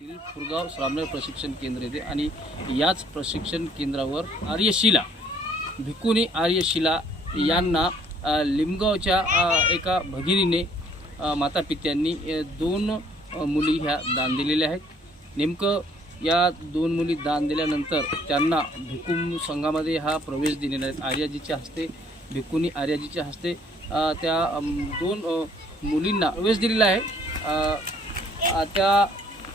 जिल्ह्यातील फुरगाव श्रामणे प्रशिक्षण केंद्र येते आणि याच प्रशिक्षण केंद्रावर आर्यशिला भिकुनी आर्यशिला यांना लिमगावच्या एका भगिनीने माता मातापित्यांनी दोन मुली ह्या दान दिलेल्या आहेत. नेमकं या दोन मुली दान दिल्यानंतर त्यांना भिकुम संघामध्ये हा प्रवेश दिलेला आहे. आर्याजीच्या हस्ते भिकुनी आर्याजीच्या हस्ते त्या दोन मुलींना प्रवेश दिलेला आहे. त्या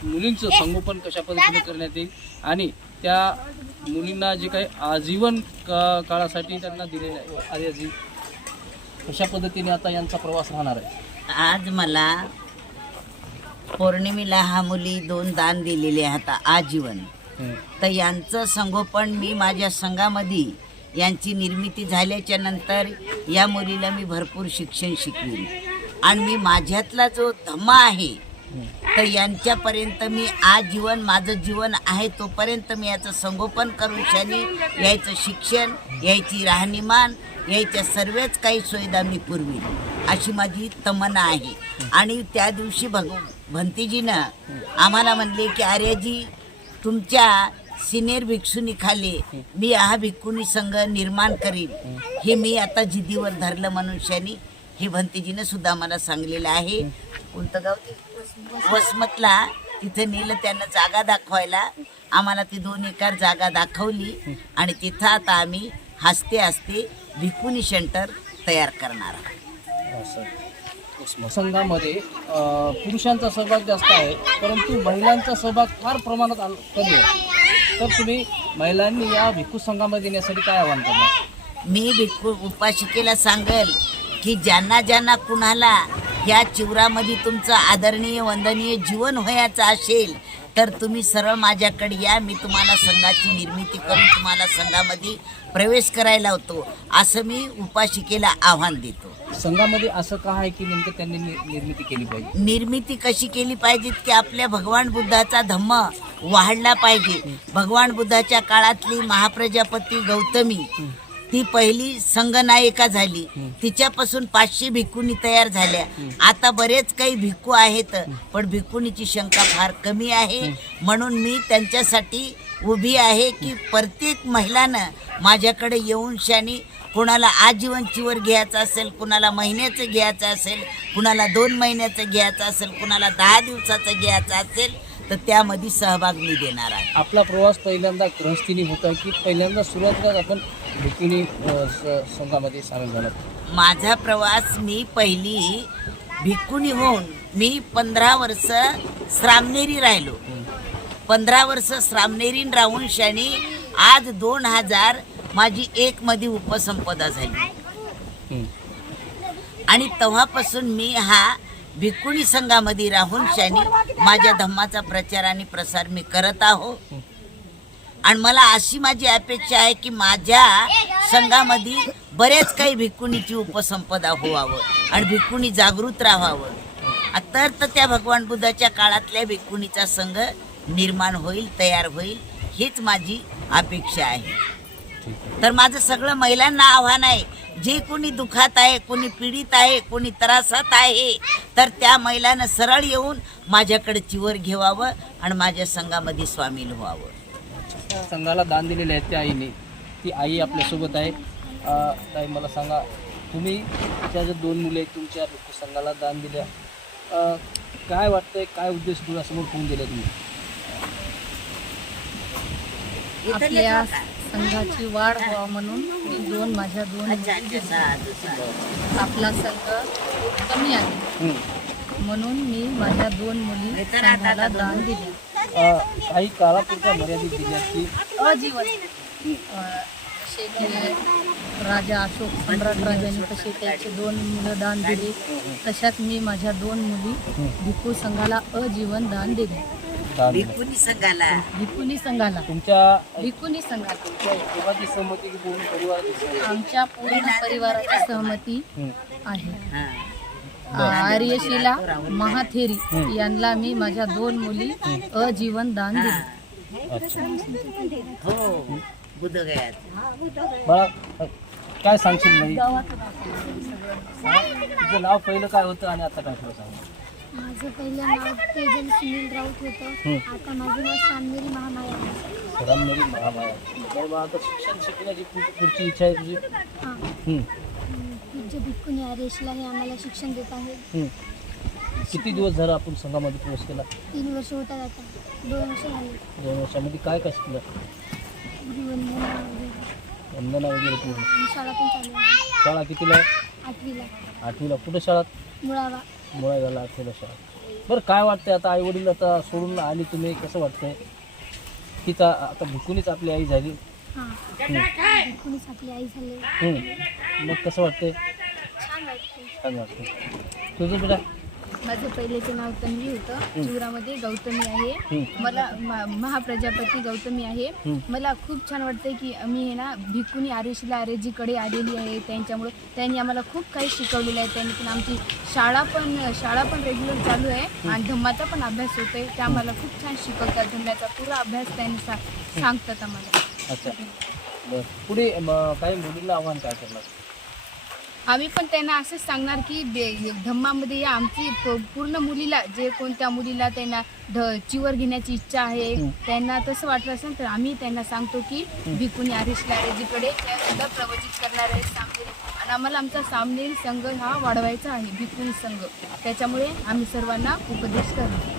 मुलींचं संगोपन कशा पद्धतीने करण्यात येईल आणि त्या मुलींना जे काही आजीवन का काळासाठी त्यांना दिलेलं आहे. आर्याजी कशा पद्धतीने आता यांचा प्रवास राहणार आहे? आज मला पौर्णिमेला हा मुली दोन दान दिलेले आहेत आजीवन. तर यांचं संगोपन मी माझ्या संघामध्ये यांची निर्मिती झाल्याच्यानंतर या मुलीला मी भरपूर शिक्षण शिकवीन. आणि मी माझ्यातला जो धम्मा आहे तर यांच्यापर्यंत मी आजीवन माझं जीवन आहे तोपर्यंत मी याचं संगोपन करून शनी यायचं शिक्षण यायची राहणीमान यायच्या सर्वच काही सुविधा मी पुरवी अशी माझी तमन्ना आहे. आणि त्या दिवशी भग भंतीजीनं आम्हाला म्हणले की आर्याजी तुमच्या सिनियर भिक्षुनी खाली मी हा भिक्खुनी संघ निर्माण करीन. हे मी आता जिद्दीवर धरलं म्हणून शनी हे भंतीजीनं सुद्धा मला सांगलेलं आहे. कोणतं गाव ते? वसमतला. तिथं नेलं त्यांना जागा दाखवायला. आम्हाला ती दोन एकर जागा दाखवली. आणि तिथं आता आम्ही हसते हसते भिकुनी सेंटर तयार करणार आहोत. संघामध्ये पुरुषांचा सहभाग जास्त आहे परंतु महिलांचा सहभाग फार प्रमाणात आल- कमी आहे. तर तुम्ही महिलांनी या भिक्खू संघामध्ये येण्यासाठी काय आवाहन करणार? मी भिक्खू उपाशिकेला सांगेल की ज्यांना ज्यांना कुणाला या चिवरामध्ये तुमचं आदरणीय वंदनीय जीवन व्हायचं असेल तर तुम्ही सरळ माझ्याकडे या. मी तुम्हाला संघाची निर्मिती करून तुम्हाला संघामध्ये प्रवेश करायला होतो असं मी उपाशिकेला आव्हान देतो. संघामध्ये असं का आहे की नेमकं त्यांनी निर्मिती केली पाहिजे? निर्मिती कशी केली पाहिजे की आपल्या भगवान बुद्धाचा धम्म वाढला पाहिजे? भगवान बुद्धाच्या काळातली महाप्रजापती गौतमी ती पहिली संघनायिका झाली. तिच्यापासून पाचशे भिक्खुनी तयार झाल्या. आता बरेच काही भिक्खू आहेत पण भिक्खुनीची संख्या फार कमी आहे. म्हणून मी त्यांच्यासाठी उभी आहे की प्रत्येक महिलानं माझ्याकडे येऊन शानी कुणाला आजीवन चिवर घ्यायचं असेल कुणाला महिन्याचं घ्यायचं असेल कुणाला दोन महिन्याचं घ्यायचं असेल कुणाला दहा दिवसाचं घ्यायचं असेल तर त्यामध्ये सहभाग मी देणार आहे. आपला प्रवास पहिल्यांदा ग्रहस्थीने होता की पहिल्यांदा सुरुवातीलाच आपण संघामध्ये सामील झालात. माझा प्रवास मी पहिली भिक्कुनी होऊन मी पंधरा वर्ष श्रामनेरी राहिलो. पंधरा वर्ष श्रामनेरीन राहून शनी आज दोन हजार माझी एक मध्ये उपसंपदा झाली. आणि तेव्हापासून मी हा भिक्कुणी संघामध्ये राहून शानी माझ्या धम्माचा प्रचार आणि प्रसार मी करत आहो. आणि मला अशी माझी अपेक्षा आहे की माझ्या संघामध्ये बरेच काही भिक्कुणीची उपसंपदा व्हावं आणि भिक्कुणी जागृत राहावं. तर तर त्या भगवान बुद्धाच्या काळातल्या भिक्कुणीचा संघ निर्माण होईल तयार होईल हीच माझी अपेक्षा आहे. तर माझं सगळं महिलांना आव्हान आहे जे कोणी दुखात आहे कोणी पीडित आहे कोणी त्रासात आहे तर त्या महिलांना सरळ येऊन माझ्याकडे चिवर घेवावं आणि माझ्या संघामध्ये सामील व्हावं. संघाला दान दिलेले आहे त्या आईने. ती आई आपल्यासोबत आहे. ताई मला सांगा तुम्ही त्या ज्या दोन मुले आहेत तुमच्या संघाला दान दिल्या. काय वाटतंय काय उद्देश डोळ्यासमोर ठेवून दिले तुम्ही? आपल्या संघाची वाढ व्हावा म्हणून मी दोन माझ्या दोन आपला संघ कमी आहे. म्हणून मी माझ्या दोन मुली दोन. दिले. काही काळापुरत्या मर्यादित दिल्या की अजीवन अं, जसे की राजा अशोक सम्राट राजाने कसे त्याचे दोन मुलं दान दिले. तशाच मी माझ्या दोन मुली भिक्खू संघाला अजीवन दान दिले. दिलं. भिकुनी संघाला. भिक्खुनी संघाला. तुमच्या भिक्खुनी संघाला. तुमच्या कुटुंबाची सहमती की पूर्ण परिवाराची सहमती? आमच्या पूर्ण परिवाराची सहमती. आहे. हा. आर्यशिला महाथेरी यांना मी माझ्या दोन मुली अजीवन दान दिले. हो काय सांगशील नाही तुझं नाव पहिलं काय होतं आणि आता काय माझं पहिलं नाव तेजल सुनील राऊत होतं. आता माझं नाव सानमेरी महामाया. आहे रामनेरी महामाया आता शिक्षण शिकण्याची पुढ- पुढची इच्छा आहे तुझी. पूज्य भिक्खून या रेशला हे आम्हाला शिक्षण देत आहे हं. किती दिवस झाला आपण संघामध्ये प्रवेश केला? तीन वर्ष होतात आता. दोन वर्ष झाले. दोन वर्षामध्ये काय काय शिकलं? गुरुवंदना वगैरे. वंदना वगैरे पूर्ण आणि शाळा पण चालू आहे. शाळा कितीला आहे? आठवीला. आठवीला. कुठं शाळात? मुळावा. मुळा झाला आठवीला शाळा. बरं काय वाटतंय आता? आई वडील आता सोडून आली तुम्ही. कसं वाटतंय? की का आता भिकूनच आपली आई झाली. हां. आपली आई झाले. हं. मग कसं वाटतंय छान वाटते छान वाटतंय तुझं बेटा माझं पहिलेचं नाव तन्वी होतं. शिवरामध्ये गौतमी आहे. मला म- महाप्रजापती गौतमी आहे. मला खूप छान वाटतंय की मी हे ना भिकुनी आरेशीला आरेजीकडे आलेली आहे त्यांच्यामुळं. त्यांनी आम्हाला खूप काही शिकवलेलं आहे. त्यांनी पण आमची शाळा पण शाळा पण रेग्युलर चालू आहे. आणि धम्माचा पण अभ्यास होतोय. ते आम्हाला खूप छान शिकवतात. धम्याचा पुरा अभ्यास त्यांनी सा सांगतात आम्हाला. अच्छा. बरं. पुढे काही मुलींना आव्हान काय करणार? आम्ही पण त्यांना असंच सांगणार की बे- धम्मामध्ये या आमची प- पूर्ण मुलीला जे कोणत्या मुलीला त्यांना ध चिवर घेण्याची इच्छा आहे त्यांना तसं वाटलं असेल तर आम्ही त्यांना सांगतो की भिकुनी आरिश लारेजीकडे त्या सुद्धा प्रवचित करणार आहे सामनेरी आणि आम्हाला आमचा सामनेरी संघ हा वाढवायचा आहे भिकुनी संघ. त्याच्यामुळे आम्ही सर्वांना उपदेश करतो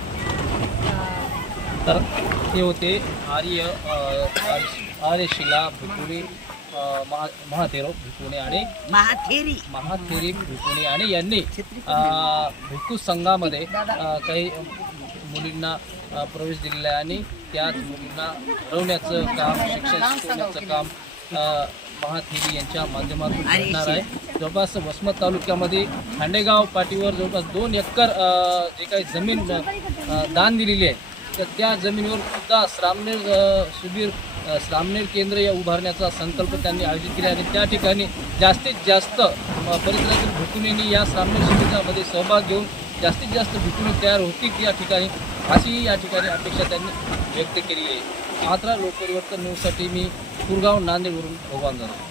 तर हे होते आर्य अ, आर्य- आर्यशिला भिकुणी अ, महा महाथेरो भिकुणे आणि महाथेरी. महाथेरी भिकुणी आणि यांनी भिक्खू संघामध्ये काही मुलींना प्रवेश दिलेला आहे आणि त्याच मुलींना घडवण्याचं काम शिक्षण शिकवण्याचं काम महाथेरी यांच्या माध्यमातून घडणार आहे. जवळपास वसमत तालुक्यामध्ये खांडेगाव पाटीवर जवळपास दोन एकर जे काही जमीन दान दिलेली आहे. तर त्या जमिनीवर सुद्धा श्रामनेर अ, सामनेर केंद्र या उभारण्याचा संकल्प त्यांनी आयोजित केला आणि त्या ठिकाणी जास्तीत जास्त परिसरातील भिकुणींनी या सामनेर शिबिरामध्ये सहभाग घेऊन जास्तीत जास्त भिकुणी तयार होतील या ठिकाणी अशी या ठिकाणी अपेक्षा त्यांनी व्यक्त केली आहे. मात्र लोकपरिवर्तन न्यूजसाठी मी कुरगाव नांदेडवरून भगवान जातो